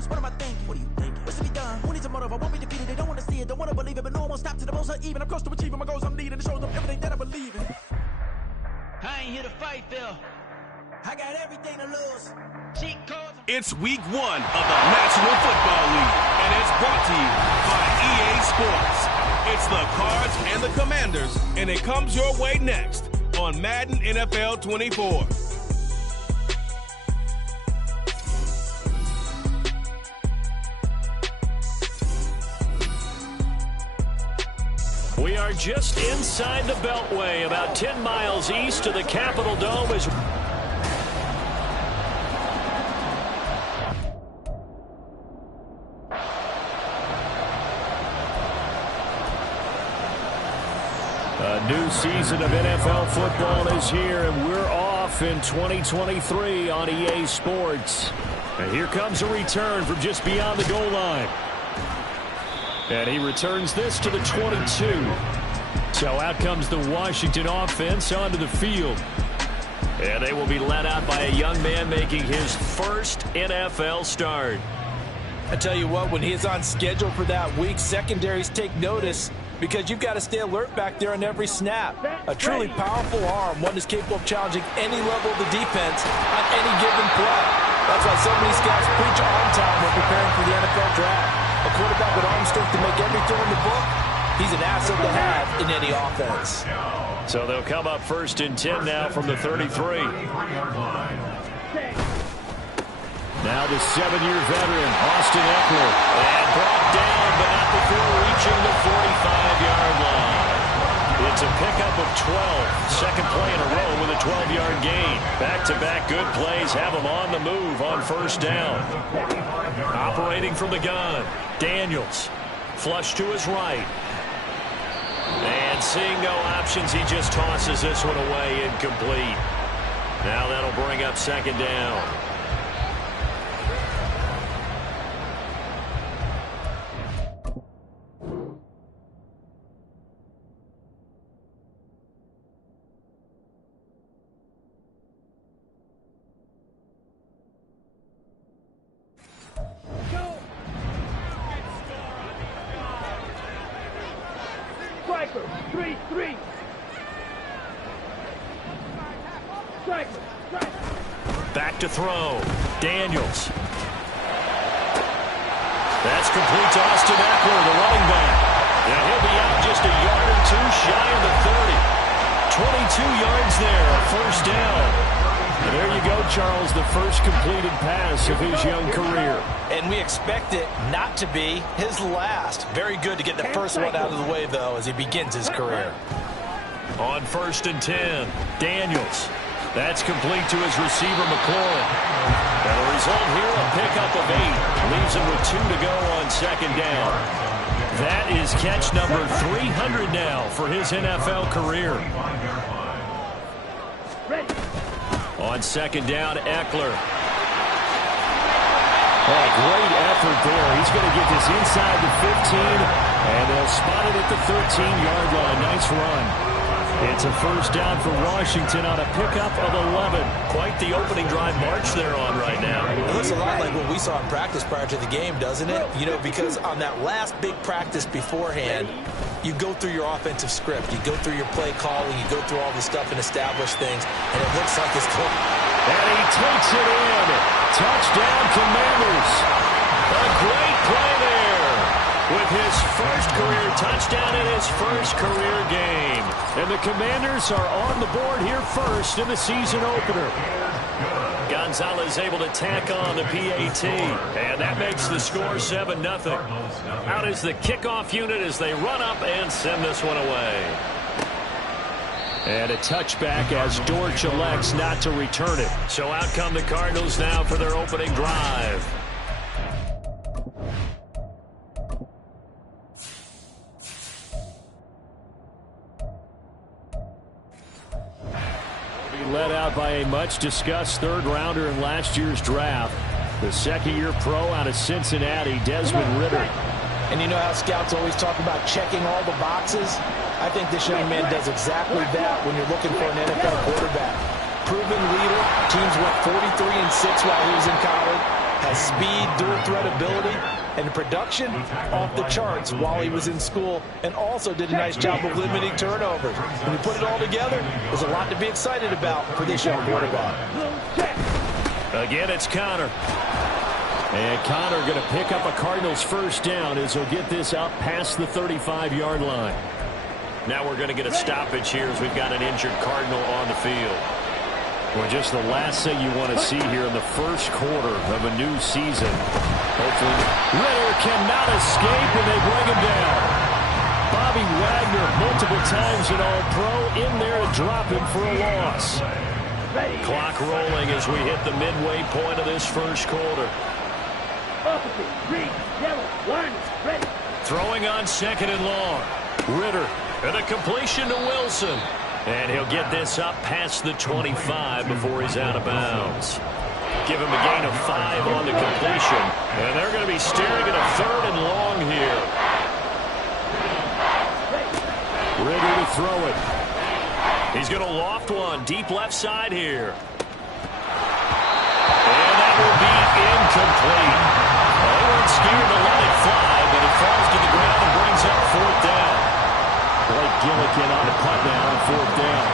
motives. What am I thinking? What are you thinking? What's to be done? Who needs a motive? I won't be defeated. They don't want to see it, don't want to believe it, but no one will stop to the most even. I'm close to achieving my goals. I'm needing to show them everything that I believe in. I ain't here to fight, Phil. I got everything to lose. It's week 1 of the National Football League, and it's brought to you by EA Sports. It's the Cards and the Commanders, and it comes your way next on Madden NFL 24. We are just inside the Beltway, about 10 miles east of the Capitol Dome. As a new season of NFL football is here, and we're off in 2023 on EA Sports. And here comes a return from just beyond the goal line. And he returns this to the 22. So out comes the Washington offense onto the field. And they will be led out by a young man making his first NFL start. I tell you what, when he is on schedule for that week, secondaries take notice because you've got to stay alert back there on every snap. A truly powerful arm, one is capable of challenging any level of the defense on any given play. That's why so many scouts preach arm time when preparing for the NFL draft. A quarterback with arm strength to make every throw in the book, he's an asset to have in any offense. So they'll come up first and 10 now from the 33. Now the 7-year veteran, Austin Ekeler. And brought down, but not before reaching the 45-yard line. It's a pickup of 12. Second play in a row with a 12-yard gain. Back-to-back good plays have him on the move on first down. Operating from the gun, Daniels. Flush to his right. And seeing no options, he just tosses this one away incomplete. Now that'll bring up second down. Back to throw. Daniels. That's complete to Austin Ekeler, the running back. And he'll be out just a yard or two shy of the 30. 22 yards there, a first down. And there you go, Charles, the first completed pass of his young career. And we expect it not to be his last. Very good to get the first one out of the way, though, as he begins his career. On first and 10, Daniels. That's complete to his receiver, McLaurin. And the result here, a pickup of 8. Leaves him with 2 to go on second down. That is catch number 300 now for his NFL career. On second down, Ekeler. Oh, great effort there. He's going to get this inside the 15, and they'll spot it at the 13-yard line. Nice run. It's a first down for Washington on a pickup of 11. Quite the opening drive march they're on right now. It looks a lot like what we saw in practice prior to the game, doesn't it? You know, because on that last big practice beforehand, you go through your offensive script. You go through your play calling. You go through all the stuff and establish things. And it looks like it's going. And he takes it in. Touchdown, Commanders. A great play there. With his first career touchdown in his first career game. And the Commanders are on the board here first in the season opener. Gonzalez able to tack on the PAT. And that makes the score 7-0. Out is the kickoff unit as they run up and send this one away. And a touchback as Dortch elects not to return it. So out come the Cardinals now for their opening drive. Led out by a much-discussed third-rounder in last year's draft. The second-year pro out of Cincinnati, Desmond Ridder. And you know how scouts always talk about checking all the boxes? I think this young man does exactly that when you're looking for an NFL quarterback. Proven leader. Teams went 43-6 while he was in college. has speed, dual threat ability, and the production off the charts while he was in school, and also did a nice job of limiting turnovers. When you put it all together, there's a lot to be excited about for this young quarterback. Again, it's Conner. And Conner going to pick up a Cardinals first down as he'll get this up past the 35-yard line. Now we're going to get a stoppage here as we've got an injured Cardinal on the field. Well, just the last thing you want to see here in the first quarter of a new season. Hopefully, Ridder cannot escape, and they bring him down. Bobby Wagner, multiple times an All-Pro, in there to drop him for a loss. Clock rolling as we hit the midway point of this first quarter. Throwing on second and long. Ridder, and a completion to Wilson. And he'll get this up past the 25 before he's out of bounds. Give him a gain of 5 on the completion. And they're going to be staring at a third and long here. Ridder to throw it. He's going to loft one deep left side here. And that will be incomplete. Well, they weren't scared to let it fly, but it falls to the ground and brings up fourth down. Blake Gillikin on the punt now on fourth down.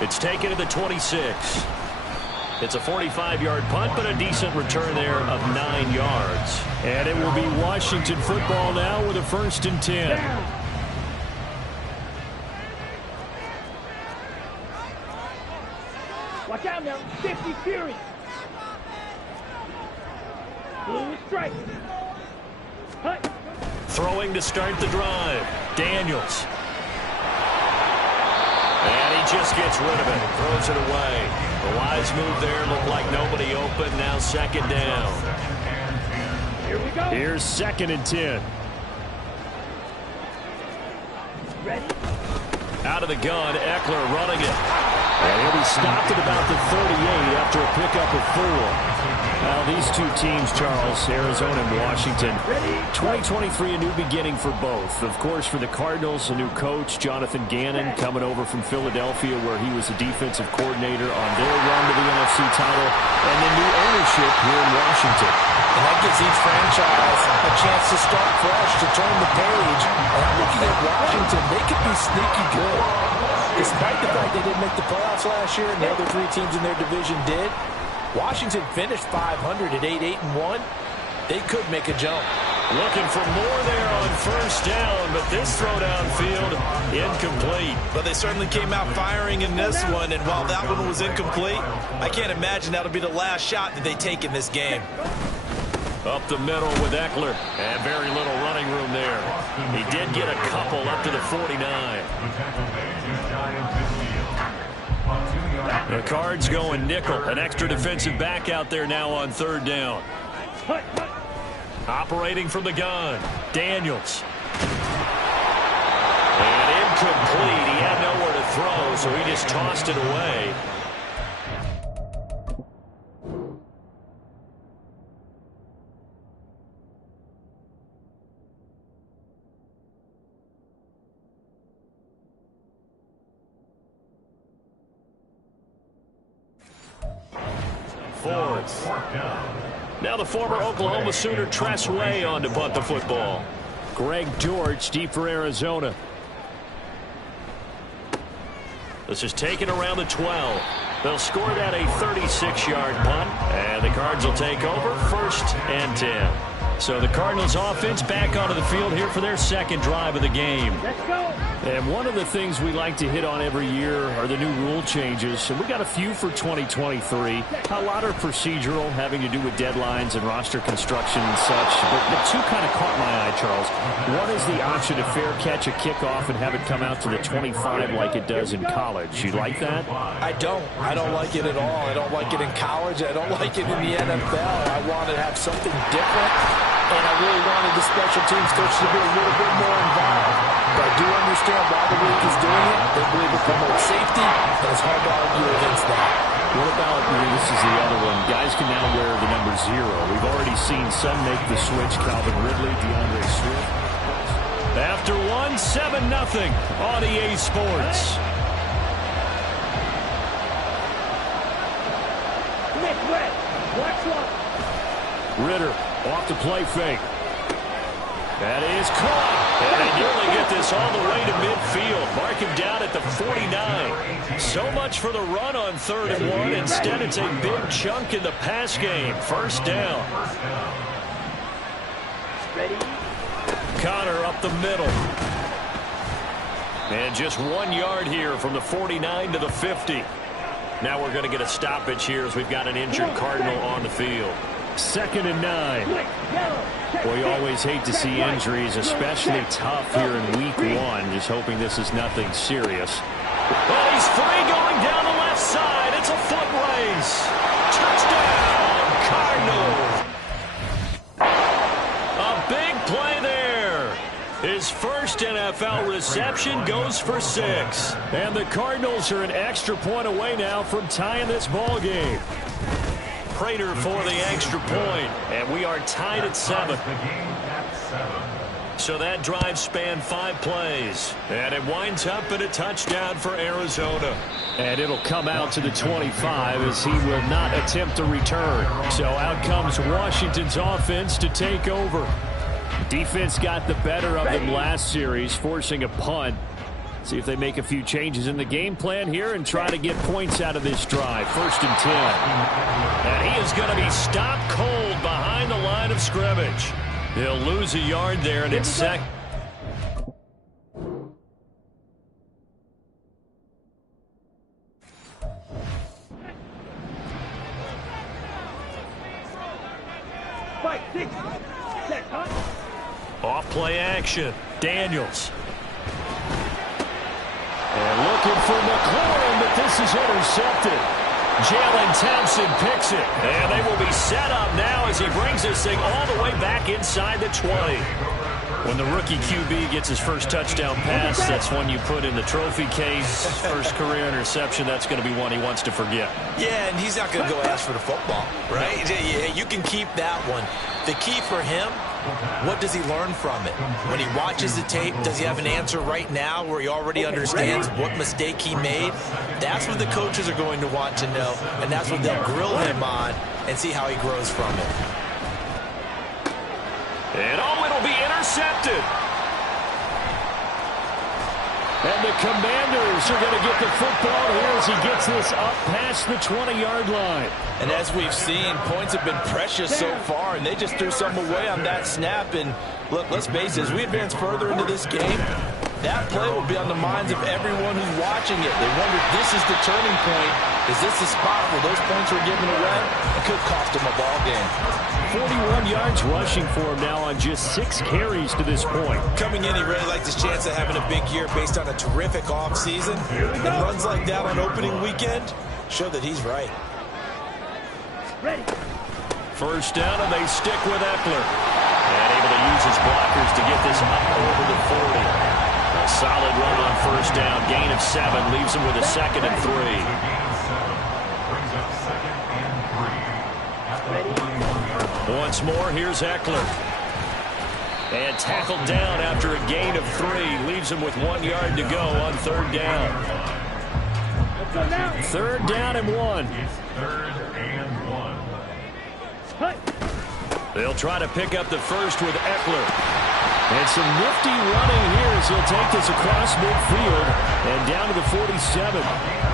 It's taken to the 26. It's a 45-yard punt, but a decent return there of 9 yards. And it will be Washington football now with a 1st and 10. Watch out now, 50 Fury. Blue strike. Hut. Throwing to start the drive. Daniels. And he just gets rid of it. Throws it away. The wise move there. Looked like nobody open. Now 2nd down. Here we go. Here's 2nd and 10. Ready? Out of the gun, Eckler running it. And he'll be stopped at about the 38 after a pickup of 4. Now, these two teams, Charles, Arizona and Washington, 2023, a new beginning for both. Of course, for the Cardinals, a new coach, Jonathan Gannon, coming over from Philadelphia, where he was the defensive coordinator on their run to the NFC title, and then new ownership here in Washington. And that gives each franchise a chance to start fresh, to turn the page. And I'm looking at Washington. They could be sneaky good. Despite the fact they didn't make the playoffs last year and the other 3 teams in their division did, Washington finished 500 at 8-1. They could make a jump. Looking for more there on 1st down, but this throw downfield incomplete. But they certainly came out firing in this one, and while that one was incomplete, I can't imagine that'll be the last shot that they take in this game. Up the middle with Eckler, and very little running room there. He did get a couple up to the 49. The Cards going nickel. An extra defensive back out there now on 3rd down. Operating from the gun, Daniels. And incomplete. He had nowhere to throw, so he just tossed it away. Now the former Oklahoma Sooner Tress Way on to punt the football. Greg George deep for Arizona. This is taken around the 12. They'll score that a 36-yard punt, and the Cards will take over 1st and 10. So the Cardinals offense back onto the field here for their 2nd drive of the game. Let's go. And one of the things we like to hit on every year are the new rule changes. And we got a few for 2023. A lot are procedural, having to do with deadlines and roster construction and such. But the 2 kind of caught my eye, Charles. One is the option to fair catch a kickoff and have it come out to the 25 like it does in college. You like that? I don't like it at all. I don't like it in college. I don't like it in the NFL. I want to have something different. And I really wanted the special teams coach to be a little bit more involved. But I do understand why the league is doing it. They believe it promotes safety, and it's hard to argue against that. What about, this is the other one, guys can now wear the number 0. We've already seen some make the switch, Calvin Ridley, DeAndre Swift. After 1, 7-0 on EA Sports. Ritter off the play fake. That is caught. And they nearly get this all the way to midfield. Mark him down at the 49. So much for the run on 3rd and 1. Instead, it's a big chunk in the pass game. First down. Ready? Connor up the middle. And just 1 yard here from the 49 to the 50. Now we're going to get a stoppage here as we've got an injured Cardinal on the field. 2nd and 9. Well, you always hate to see injuries, especially tough here in week 1. Just hoping this is nothing serious. Well, he's free going down the left side. It's a foot race. Touchdown, Cardinals. A big play there. His first NFL reception goes for 6. And the Cardinals are an extra point away now from tying this ball game. Prater for the extra point, and we are tied at 7. So that drive spanned 5 plays, and it winds up in a touchdown for Arizona. And it'll come out to the 25 as he will not attempt to return. So out comes Washington's offense to take over. Defense got the better of them last series, forcing a punt. See if they make a few changes in the game plan here and try to get points out of this drive. 1st and 10. And he is going to be stopped cold behind the line of scrimmage. He'll lose a yard there, and it's second. Off play action. Daniels. And looking for McLaurin, but this is intercepted. Jalen Thompson picks it. And they will be set up now as he brings this thing all the way back inside the 20. When the rookie QB gets his first touchdown pass, that's one you put in the trophy case. First career interception, that's going to be one he wants to forget. Yeah, and he's not going to go ask for the football, right? Yeah, you can keep that one. The key for him, what does he learn from it? When he watches the tape, does he have an answer right now where he already understands what mistake he made? That's what the coaches are going to want to know, and that's what they'll grill him on and see how he grows from it. And it'll be intercepted. And the Commanders are going to get the football here as he gets this up past the 20-yard line. And as we've seen, points have been precious so far, and they just threw some away on that snap. And look, let's face it, as we advance further into this game, that play will be on the minds of everyone who's watching it. They wonder, this is the turning point. Is this the spot where those points were given away? It could cost him a ball game. 41 yards rushing for him now on just 6 carries to this point. Coming in, he really liked his chance of having a big year based on a terrific offseason. And runs like that on opening weekend show that he's right. Ready. First down, and they stick with Eckler. And able to use his blockers to get this up over the 40. A solid run on first down. Gain of 7 leaves him with a 2nd and 3. Once more, here's Eckler. And tackled down after a gain of 3. Leaves him with 1 yard to go on 3rd down. 3rd down and 1. They'll try to pick up the first with Eckler. And some nifty running here as he'll take this across midfield and down to the 47.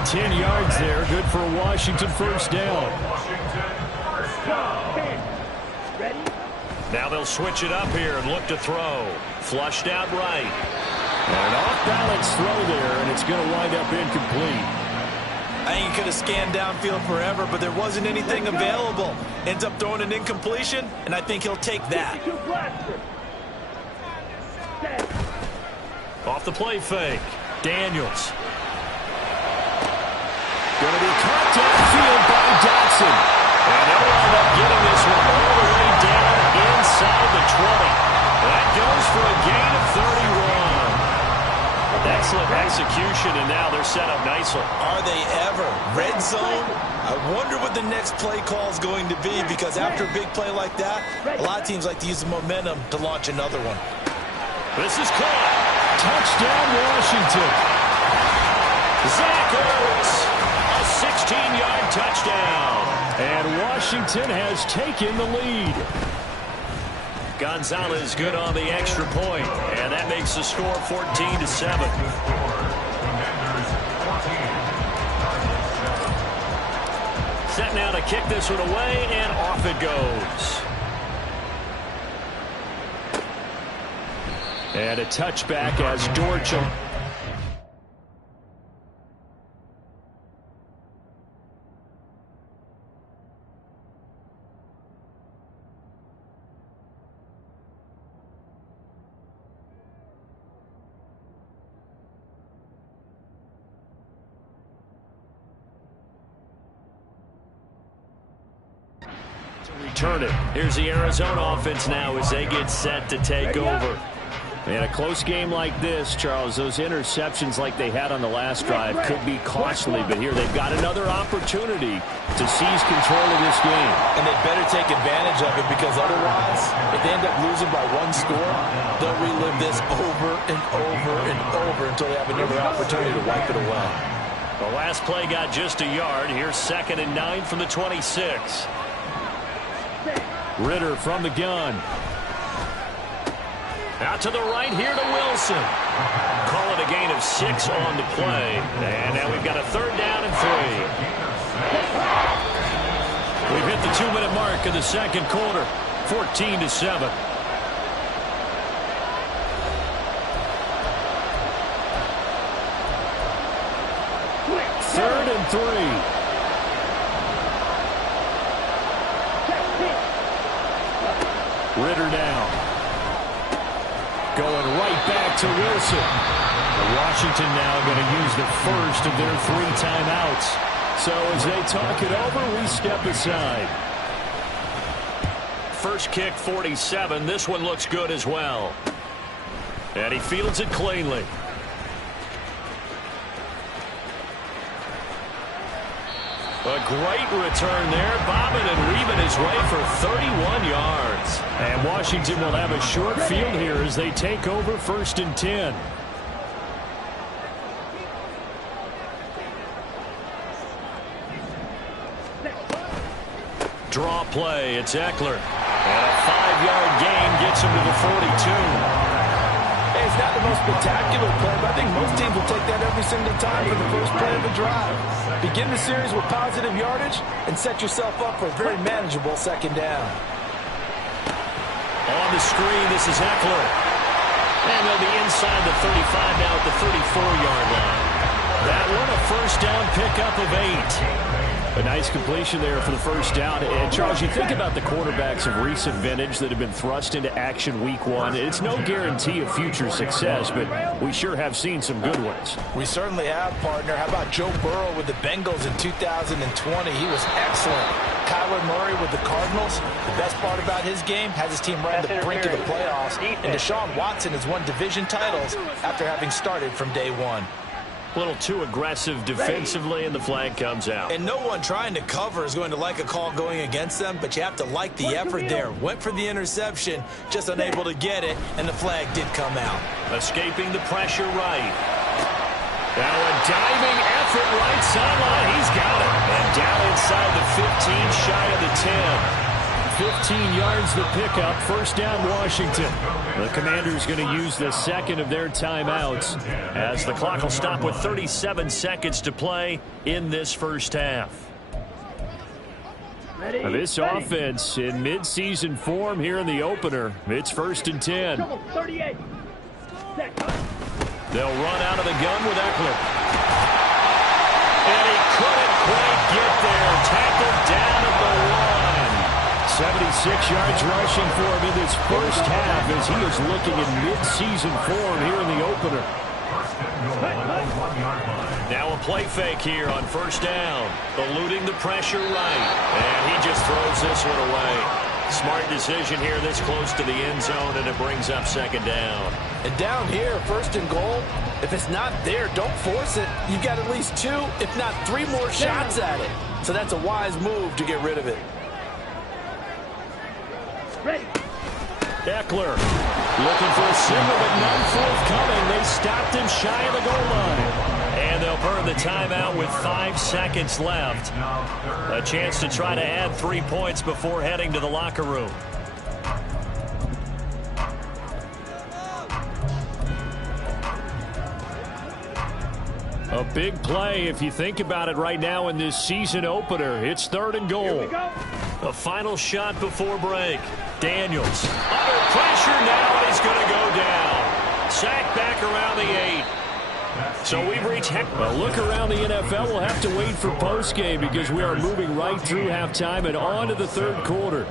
10 yards there, good for a Washington first down. Now they'll switch it up here and look to throw. Flushed out right. And an off-balance throw there, and it's going to wind up incomplete. I think he could have scanned downfield forever, but there wasn't anything available. Ends up throwing an incompletion, and I think he'll take that. Off the play fake. Daniels. Going to be caught downfield by Dotson. And they'll wind up getting this one all the way down inside the 20. That goes for a gain of 31. Excellent execution, and now they're set up nicely. Are they ever? Red zone? I wonder what the next play call is going to be, because after a big play like that, a lot of teams like to use the momentum to launch another one. This is caught. Touchdown, Washington. Zach Ertz, a 16-yard touchdown. And Washington Washington has taken the lead. Gonzalez good on the extra point, and that makes the score 14-7. Set now to kick this one away, and off it goes. And a touchback as Dortchel. Return it. Here's the Arizona offense now as they get set to take over. In a close game like this, Charles, those interceptions like they had on the last drive could be costly, but here they've got another opportunity to seize control of this game. And they better take advantage of it, because otherwise, if they end up losing by one score, they'll relive this over and over and over until they have another opportunity to wipe it away. The last play got just a yard. Here's 2nd and 9 from the 26. Ritter from the gun. Out to the right here to Wilson. Call it a gain of 6 on the play. And now we've got a 3rd down and 3. We've hit the 2-minute mark of the second quarter. 14-7. Third and 3. Ritter down. Going right back to Wilson. Washington now going to use the first of their 3 timeouts. So as they talk it over, we step aside. First kick, 47. This one looks good as well. And he fields it cleanly. A great return there, bobbing and weaving his way for 31 yards. And Washington will have a short field here as they take over 1st and 10. Draw play, it's Eckler. And a 5-yard gain gets him to the 42. Hey, it's not the most spectacular play, but I think most teams will take that every single time for the first play of the drive. Begin the series with positive yardage and set yourself up for a very manageable 2nd down. On the screen, this is Eckler. And they'll be inside the 35 now at the 34-yard line. That one a 1st down pickup of 8. A nice completion there for the 1st down. And, Charles, you think about the quarterbacks of recent vintage that have been thrust into action week 1. It's no guarantee of future success, but we sure have seen some good ones. We certainly have, partner. How about Joe Burrow with the Bengals in 2020? He was excellent. Kyler Murray with the Cardinals. The best part about his game, has his team right on the brink of the playoffs. And Deshaun Watson has won division titles after having started from day 1. A little too aggressive defensively, and the flag comes out. And no one trying to cover is going to like a call going against them, but you have to like the effort there. Went for the interception, just unable to get it, and the flag did come out. Escaping the pressure right. Now a diving effort right sideline. He's got it. And down inside the 15, shy of the 10. 15 yards the pickup. 1st down, Washington. The Commanders going to use the 2nd of their timeouts as the clock will stop with 37 seconds to play in this 1st half. This offense in midseason form here in the opener. It's 1st and 10. They'll run out of the gun with Eckler. And he couldn't quite get there. Tackled down at the 1. 76 yards rushing for him in this 1st half as he is looking in mid-season form here in the opener. Now a play fake here on 1st down. Eluding the pressure right. And he just throws this one away. Smart decision here this close to the end zone, and it brings up 2nd down. And down here, 1st and goal, if it's not there, don't force it. You've got at least 2, if not 3 more shots at it. So that's a wise move to get rid of it. Ready. Eckler looking for a signal, but none forthcoming. They stopped him shy of the goal line. And they'll burn the timeout with 5 seconds left. A chance to try to add 3 points before heading to the locker room. A big play if you think about it right now in this season opener. It's 3rd and goal. A final shot before break. Daniels under pressure now, and he's going to go down. Sacked back around the 8. So we've reached a look around the NFL. We'll have to wait for postgame because we are moving right through halftime and on to the 3rd quarter.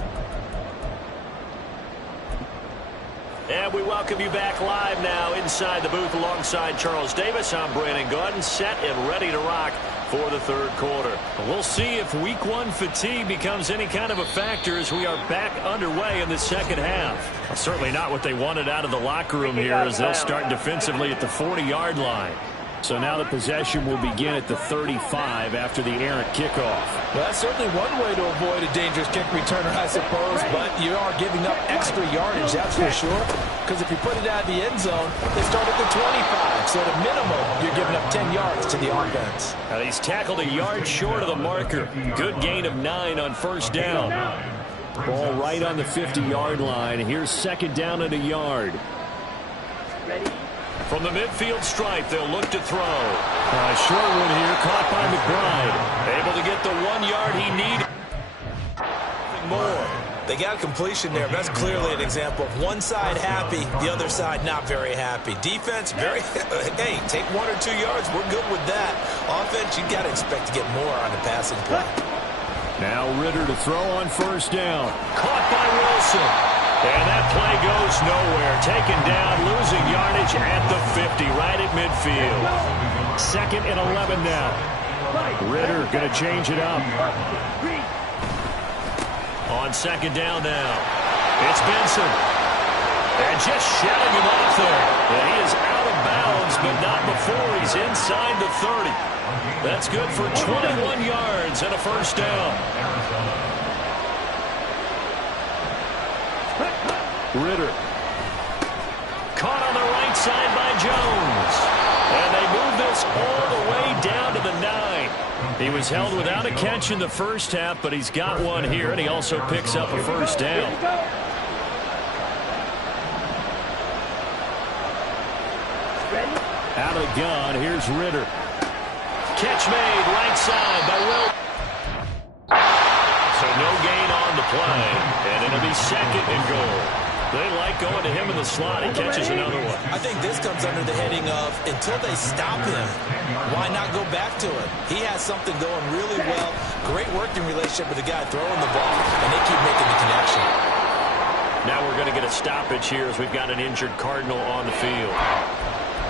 And we welcome you back live now inside the booth alongside Charles Davis. I'm Brandon Gaudin, set and ready to rock for the 3rd quarter. We'll see if week 1 fatigue becomes any kind of a factor as we are back underway in the 2nd half. Well, certainly not what they wanted out of the locker room here as they'll start defensively at the 40-yard line. So now the possession will begin at the 35 after the errant kickoff. Well, that's certainly one way to avoid a dangerous kick returner, I suppose, but you are giving up extra yardage, that's for sure. Because if you put it out of the end zone, they start at the 25. So at a minimum, you're giving up 10 yards to the offense. Now he's tackled a yard short of the marker. Good gain of 9 on 1st down. Ball right on the 50-yard line. Here's 2nd down and a yard. Ready? From the midfield stripe, they'll look to throw. Short one here, caught by McBride. Able to get the 1 yard he needed. More. They got a completion there. That's clearly an example of one side happy, the other side not very happy. Defense, very, hey, take 1 or 2 yards. We're good with that. Offense, you got to expect to get more on the passing play. Now Ritter to throw on 1st down. Caught by Wilson. And that play goes nowhere. Taken down, losing yardage at the 50, right at midfield. 2nd and 11 now. Ritter going to change it up. On 2nd down now. It's Benson. And just shutting him off there. And he is out of bounds, but not before he's inside the 30. That's good for 21 yards and a 1st down. Ritter. Caught on the right side by Jones. And they move this all the way down to the 9. He was held without a catch in the 1st half, but he's got one here, and he also picks up a 1st down. Out of the gun, here's Ritter. Catch made, right side by Will. So no gain on the play, and it'll be 2nd and goal. They like going to him in the slot. He catches another one. I think this comes under the heading of until they stop him, why not go back to it? He has something going really well. Great working relationship with the guy throwing the ball, and they keep making the connection. Now we're going to get a stoppage here as we've got an injured Cardinal on the field.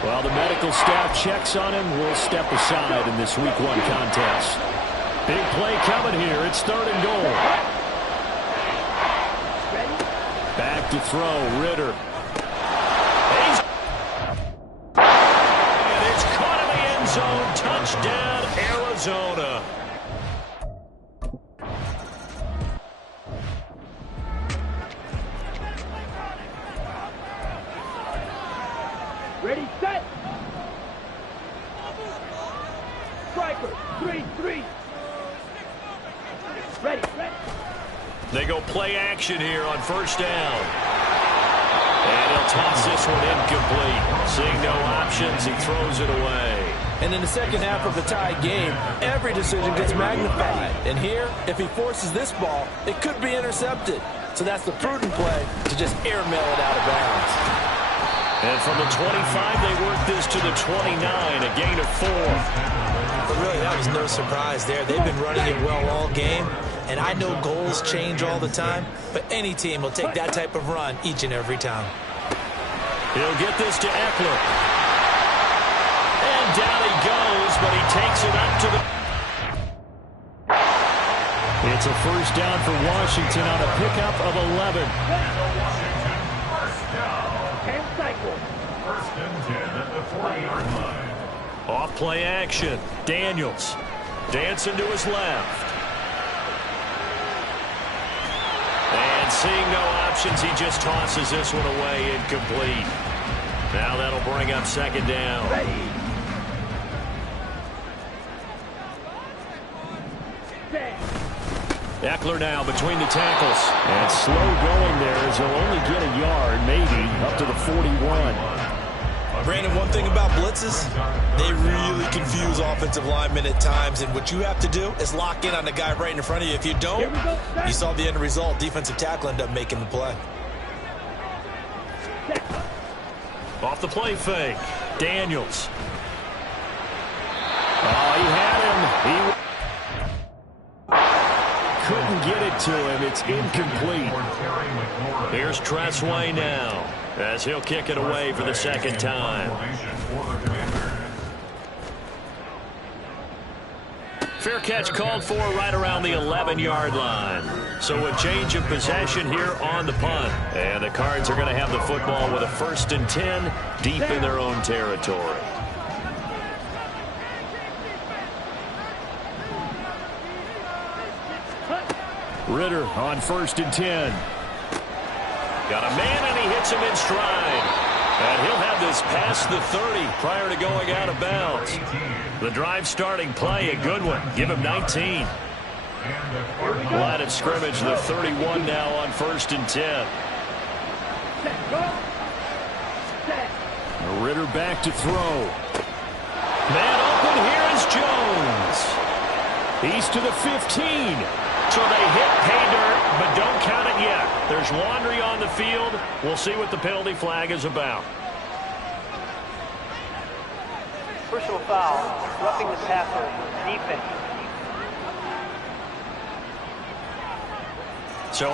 While the medical staff checks on him, we'll step aside in this Week 1 contest. Big play coming here. It's 3rd and goal. Back to throw, Ritter. And it's caught in the end zone. Touchdown, Arizona. Ready, set. Striker, 3-3. Ready, ready. They go play action here on 1st down. And he'll toss this one incomplete. Seeing no options, he throws it away. And in the 2nd half of the tied game, every decision gets magnified. And here, if he forces this ball, it could be intercepted. So that's the prudent play to just airmail it out of bounds. And from the 25, they work this to the 29, a gain of 4. But really, that was no surprise there. They've been running it well all game. And I know goals change all the time, but any team will take that type of run each and every time. He'll get this to Eckler. And down he goes, but he takes it up to the... It's a 1st down for Washington on a pickup of 11. First and 10 at the 40-yard line. Off play action. Daniels dancing to his left. And seeing no options, he just tosses this one away incomplete. Now that'll bring up 2nd down. Eckler now between the tackles. And slow going there as he'll only get a yard, maybe, up to the 41. Brandon, one thing about blitzes, they really confuse offensive linemen at times, and what you have to do is lock in on the guy right in front of you. If you don't, you saw the end result. Defensive tackle ended up making the play. Off the play fake, Daniels. Oh, he had him. He couldn't get it to him. It's incomplete. Here's Tressway now, as he'll kick it away for the second time. Fair catch called for right around the 11-yard line. So a change of possession here on the punt. And the Cards are going to have the football with a 1st and 10 deep in their own territory. Ritter on 1st and 10. Got a man, and he hits him in stride. And he'll have this past the 30 prior to going out of bounds. The drive starting play, a good one. Give him 19. Line of scrimmage, the 31 now on 1st and 10. Ritter back to throw. Man open, here is Jones. He's to the 15. So they hit pay dirt, but don't count it yet. There's Laundry on the field. We'll see what the penalty flag is about. Personal foul, roughing the passer, defense. So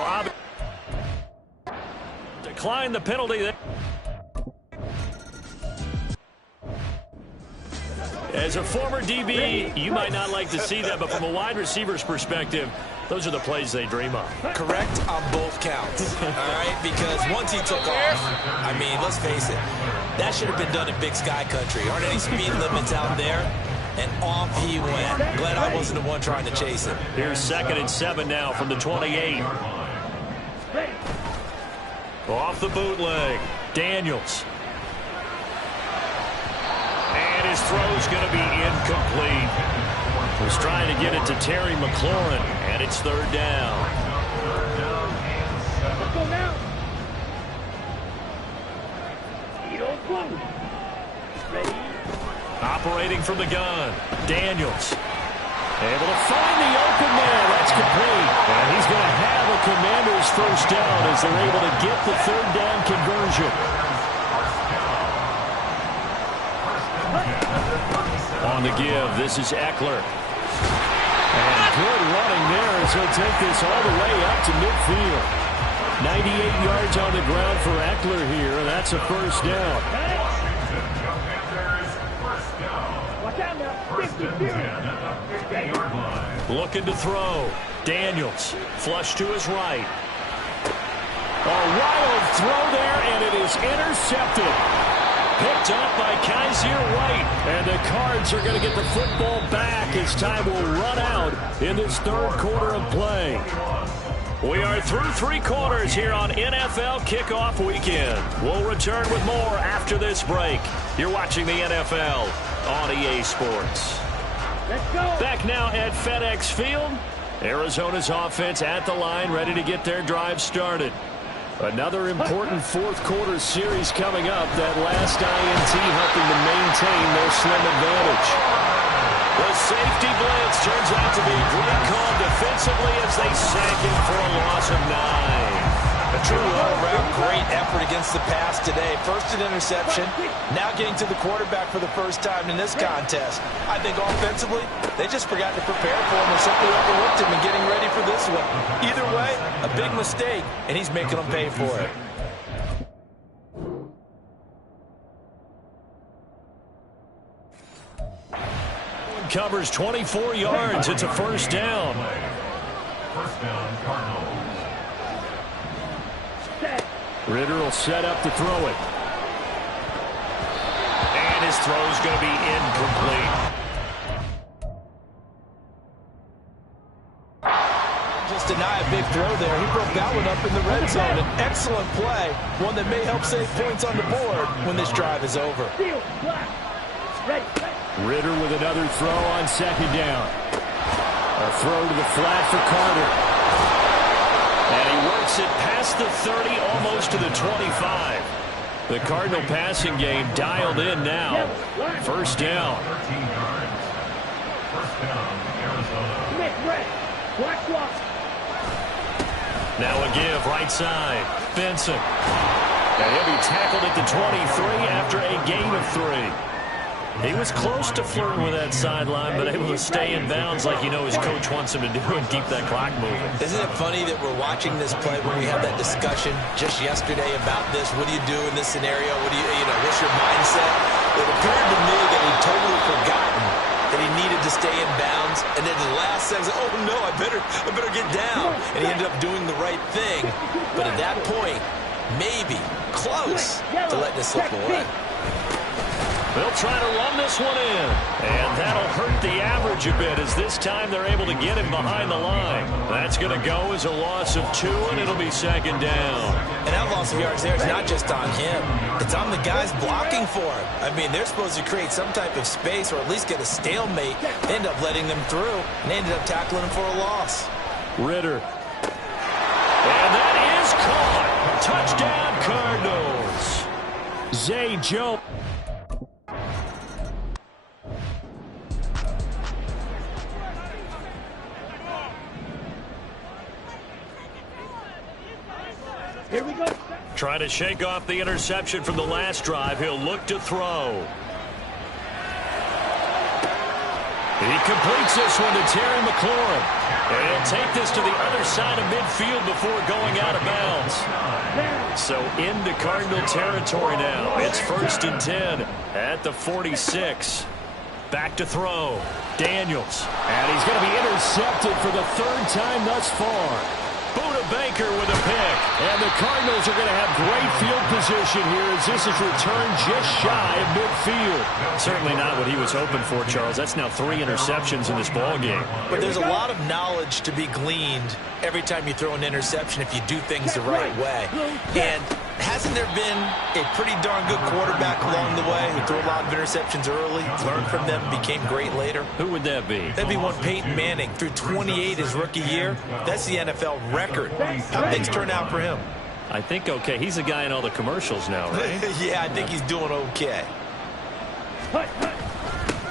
decline the penalty there. As a former DB, you might not like to see that, but from a wide receiver's perspective, those are the plays they dream of. Correct on both counts, all right? Because once he took off, I mean, let's face it, that should have been done in Big Sky Country. Aren't any speed limits out there? And off he went. Glad I wasn't the one trying to chase him. Here's 2nd and 7 now from the 28. Off the bootleg, Daniels. And his throw's going to be incomplete. He's trying to get it to Terry McLaurin, and it's 3rd down. Let's go now. Ready? Operating from the gun, Daniels. Able to find the open man. That's complete. And he's going to have a Commanders 1st down as they're able to get the 3rd down conversion. On the give, this is Eckler. And good running there as he'll take this all the way up to midfield. 98 yards on the ground for Eckler here, and that's a 1st down. Watch out now. 50. Looking to throw. Daniels, flush to his right. A wild throw there, and it is intercepted. Picked up by Kaiser White. And the Cards are going to get the football back as time will run out in this 3rd quarter of play. We are through 3 quarters here on NFL Kickoff Weekend. We'll return with more after this break. You're watching the NFL on EA Sports. Let's go. Back now at FedEx Field. Arizona's offense at the line, ready to get their drive started. Another important 4th quarter series coming up. That last INT helping to maintain their slim advantage. The safety blitz turns out to be a great call defensively as they sank him for a loss of 9. A true all-around great effort against the pass today. First an interception, now getting to the quarterback for the first time in this contest. I think offensively, they just forgot to prepare for him or simply overlooked him in getting ready for this one. Either way, a big mistake, and he's making them pay for it. Covers 24 yards. It's a 1st down. First down, Cardinals. Ritter will set up to throw it. And his throw's going to be incomplete. Just deny a big throw there. He broke that one up in the red zone. An excellent play, one that may help save points on the board when this drive is over. Steal, black. Ready. Ritter with another throw on 2nd down. A throw to the flat for Carter. Gets it past the 30, almost to the 25. The Cardinal passing game dialed in now. First down. 13 yards. First down, Arizona. Now a give, right side. Benson. And he'll be tackled at the 23 after a gain of 3. He was close to flirting with that sideline, but able to stay in bounds like his coach wants him to do and keep that clock moving. Isn't it funny that we're watching this play when we had that discussion just yesterday about this? What do you do in this scenario? What do what's your mindset? It appeared to me that he'd totally forgotten that he needed to stay in bounds, and then the last second, oh no, I better get down. And he ended up doing the right thing. But at that point, maybe close to letting it slip away. They'll try to run this one in. And that'll hurt the average a bit as this time they're able to get him behind the line. That's going to go as a loss of 2, and it'll be second down. And that loss of yards there is not just on him. It's on the guys blocking for him. I mean, they're supposed to create some type of space or at least get a stalemate. They end up letting them through, and they ended up tackling him for a loss. Ritter. And that is caught. Touchdown, Cardinals. Zay Jones. Here we go. Trying to shake off the interception from the last drive. He'll look to throw. He completes this one to Terry McLaurin. And he'll take this to the other side of midfield before going out of bounds. So into Cardinal territory now. It's 1st and 10 at the 46. Back to throw. Daniels. And he's going to be intercepted for the 3rd time thus far. Buda Baker with a pick. And the Cardinals are going to have great field position here as this is returned just shy of midfield. Certainly not what he was hoping for, Charles. That's now 3 interceptions in this ball game. But there's a lot of knowledge to be gleaned every time you throw an interception if you do things the right way. And hasn't there been a pretty darn good quarterback along the way who threw a lot of interceptions early, learned from them, became great later? Who would that be? That'd be one Peyton Manning. Threw 28 his rookie year. That's the NFL record. How things turn out for him? I think okay. He's a guy in all the commercials now, right? Yeah, I think he's doing okay.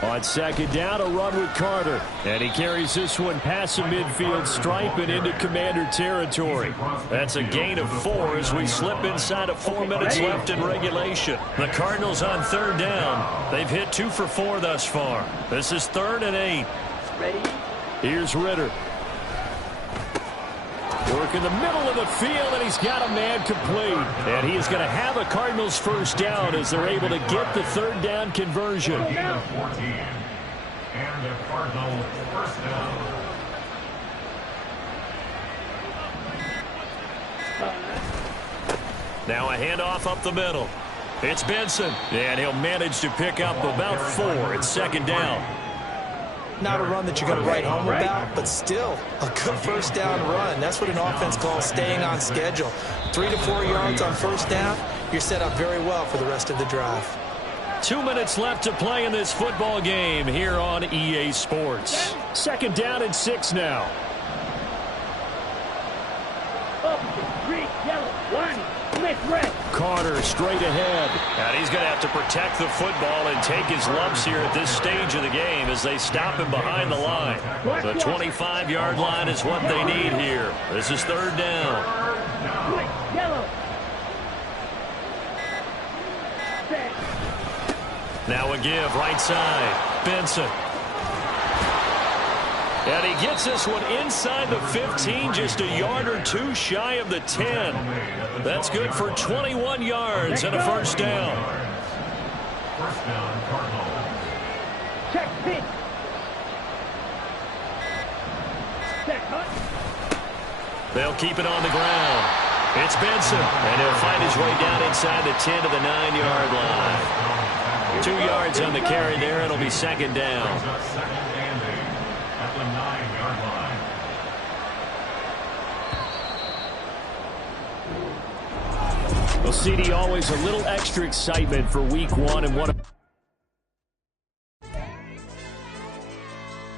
On second down, a run with Carter. And he carries this one past the midfield stripe and into Commander territory. That's a gain of 4 as we slip inside of 4 minutes left in regulation. The Cardinals on 3rd down. They've hit 2 for 4 thus far. This is 3rd and 8. Here's Ritter. Work in the middle of the field, and he's got a man complete. And he is going to have a Cardinals first down as they're able to get the 3rd down conversion. 14. And the Cardinals first down. Now a handoff up the middle. It's Benson, and he'll manage to pick up about 4. It's 2nd down. Not a run that you're going to write home about, but still a good first down run. That's what an offense calls staying on schedule. 3 to 4 yards on first down, you're set up very well for the rest of the drive. 2 minutes left to play in this football game here on EA Sports. 2nd down and 6 now. Up, green, yellow, line, Smith, red. Carter straight ahead. And he's going to have to protect the football and take his lumps here at this stage of the game as they stop him behind the line. The 25-yard line is what they need here. This is 3rd down. White, yellow. Now a give, right side. Benson. And he gets this one inside the 15, just a yard or 2 shy of the 10. That's good for 21 yards and a first down. First down, Cardinals. Check pitch. Check hunt. They'll keep it on the ground. It's Benson, and he'll find his way down inside the 10 to the 9-yard line. 2 yards on the carry there. It'll be 2nd down. Well, CD, always a little extra excitement for week 1 and one.